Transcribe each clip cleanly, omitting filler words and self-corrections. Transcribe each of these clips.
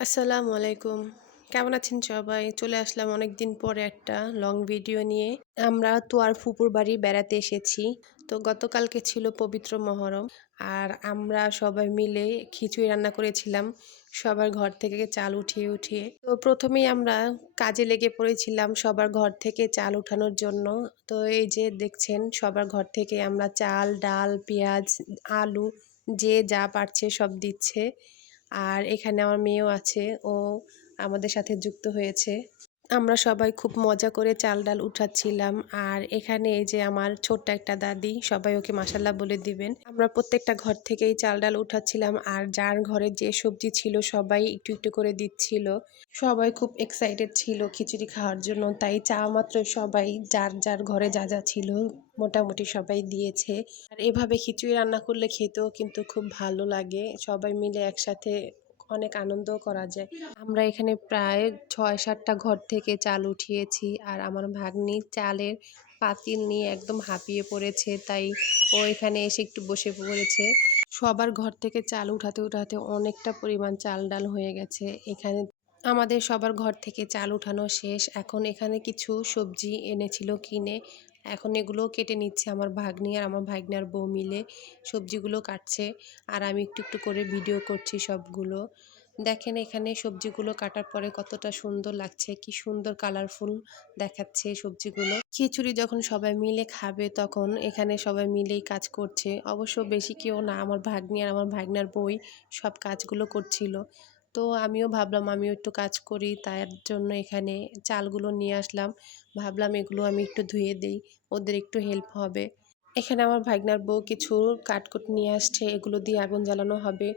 আসসালামু আলাইকুম। কেমন আছেন সবাই? চলে আসলাম অনেকদিন পরে একটা লং ভিডিও নিয়ে। আমরা তোয়ার ফুপুর বাড়ি বেড়াতে এসেছি। তো গতকালকে ছিল পবিত্র মহরম। আর আমরা সবাই মিলে খিচুড়ি রান্না করেছিলাম। সবার ঘর থেকে চাল উঠিয়ে উঠিয়ে। তো প্রথমেই আমরা কাজে লেগে পড়েছিলাম সবার ঘর থেকে চাল উঠানোর জন্য। তো এই যে দেখছেন সবার ঘর থেকে আমরা চাল, ডাল, পেঁয়াজ, আলু যে যা পারছে সব দিচ্ছে। আর এখানে আমার মেয়েও আছে, ও আমাদের সাথে যুক্ত হয়েছে। আমরা সবাই খুব মজা করে চাল ডাল উঠাচ্ছিলাম। আর এখানে এই যে আমার ছোট্ট একটা দাদি, সবাই ওকে মাশাল্লাহ বলে দিবেন। আমরা প্রত্যেকটা ঘর থেকেই চাল ডাল উঠাচ্ছিলাম, আর যার ঘরে যে সবজি ছিল সবাই একটু একটু করে দিচ্ছিল। সবাই খুব এক্সাইটেড ছিল খিচুড়ি খাওয়ার জন্য, তাই চাওয়া মাত্র সবাই যার যার ঘরে যা যা ছিল মোটামুটি সবাই দিয়েছে। আর এভাবে খিচুড়ি রান্না করলে খেতেও কিন্তু খুব ভালো লাগে, সবাই মিলে একসাথে অনেক আনন্দও করা যায়। আমরা এখানে প্রায় ৬-৭টা ঘর থেকে চাল উঠিয়েছি, আর আমার ভাগ্নি চালের পাতিল নিয়ে একদম হাঁপিয়ে পড়েছে, তাই ও এখানে এসে একটু বসে পড়েছে। সবার ঘর থেকে চাল উঠাতে উঠাতে অনেকটা পরিমাণ চাল ডাল হয়ে গেছে এখানে। আমাদের সবার ঘর থেকে চাল উঠানো শেষ। এখন এখানে কিছু সবজি এনেছিল কিনে, এখন এগুলো কেটে নিচ্ছে আমার ভাগ্নি আর আমার ভাগ্নার বউ মিলে সবজিগুলো কাটছে। আর আমি একটু একটু করে ভিডিও করছি সবগুলো। দেখেন এখানে সবজিগুলো কাটার পরে কতটা সুন্দর লাগছে, কি সুন্দর কালারফুল দেখাচ্ছে সবজিগুলো। খিচুড়ি যখন সবাই মিলে খাবে তখন এখানে সবাই মিলেই কাজ করছে, অবশ্য বেশি কেউ না, আমার ভাগ্নি আর আমার ভাগ্নার বই সব কাজগুলো করছিল। তো আমিও ভাবলাম আমিও একটু কাজ করি, তার জন্য এখানে চালগুলো নিয়ে আসলাম। ভাবলাম এগুলো আমি একটু ধুয়ে দিই, ওদের একটু হেল্প হবে। এখানে আমার ভাগ্নার বউ কিছু কাঠকুট নিয়ে আসছে, এগুলো দিয়ে আগুন জ্বালানো হবে।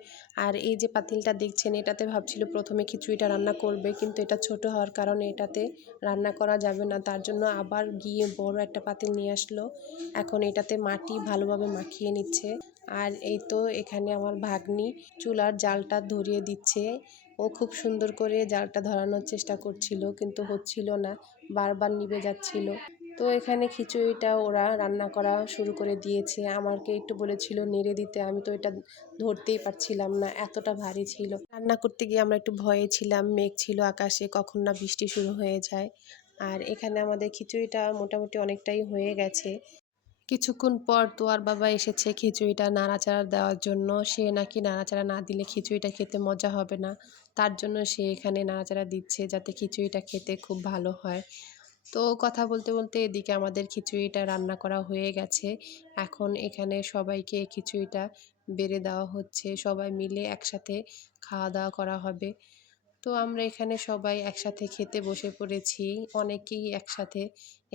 আর এই যে পাতিলটা দেখছেন, এটাতে ভাবছিল প্রথমে খিচুড়িটা রান্না করবে, কিন্তু এটা ছোট হওয়ার কারণে এটাতে রান্না করা যাবে না, তার জন্য আবার গিয়ে বড় একটা পাতিল নিয়ে আসলো। এখন এটাতে মাটি ভালোভাবে মাখিয়ে নিচ্ছে। আর এই তো এখানে আমার ভাগ্নি চুলার জালটা ধরিয়ে দিচ্ছে। ও খুব সুন্দর করে জালটা ধরানোর চেষ্টা করছিল, কিন্তু হচ্ছিল না, বারবার নিভে যাচ্ছিল। তো এখানে খিচুড়িটা ওরা রান্না করা শুরু করে দিয়েছে, আমাকে একটু বলেছিল নেড়ে দিতে, আমি তো এটা ধরতেই পারছিলাম না, এতটা ভারী ছিল। রান্না করতে গিয়ে আমরা একটু ভয়ে ছিলাম, মেঘ ছিল আকাশে, কখন না বৃষ্টি শুরু হয়ে যায়। আর এখানে আমাদের খিচুড়িটা মোটামুটি অনেকটাই হয়ে গেছে। কিছুক্ষণ পর তোয়ার বাবা এসেছে খিচুড়িটা নাড়াচাড়া দেওয়ার জন্য। সে নাকি নাড়াচাড়া না দিলে খিচুড়িটা খেতে মজা হবে না, তার জন্য সে এখানে নাড়াচাড়া দিচ্ছে যাতে খিচুড়িটা খেতে খুব ভালো হয়। তো কথা বলতে বলতে এদিকে আমাদের খিচুড়িটা রান্না করা হয়ে গেছে। এখন এখানে সবাইকে খিচুড়িটা বেড়ে দেওয়া হচ্ছে, সবাই মিলে একসাথে খাওয়া দাওয়া করা হবে। তো আমরা এখানে সবাই একসাথে খেতে বসে পড়েছি, অনেকেই একসাথে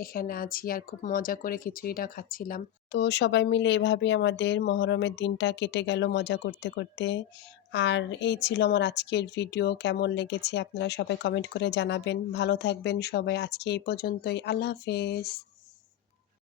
এখানে আছি আর খুব মজা করে খিচুড়িটা খাচ্ছিলাম। তো সবাই মিলে এভাবে আমাদের মহরমের দিনটা কেটে গেল মজা করতে করতে। আর এই ছিল আমার আজকের ভিডিও, কেমন লেগেছে আপনারা সবাই কমেন্ট করে জানাবেন। ভালো থাকবেন সবাই, আজকে এই পর্যন্তই, আল্লাহ হাফেজ।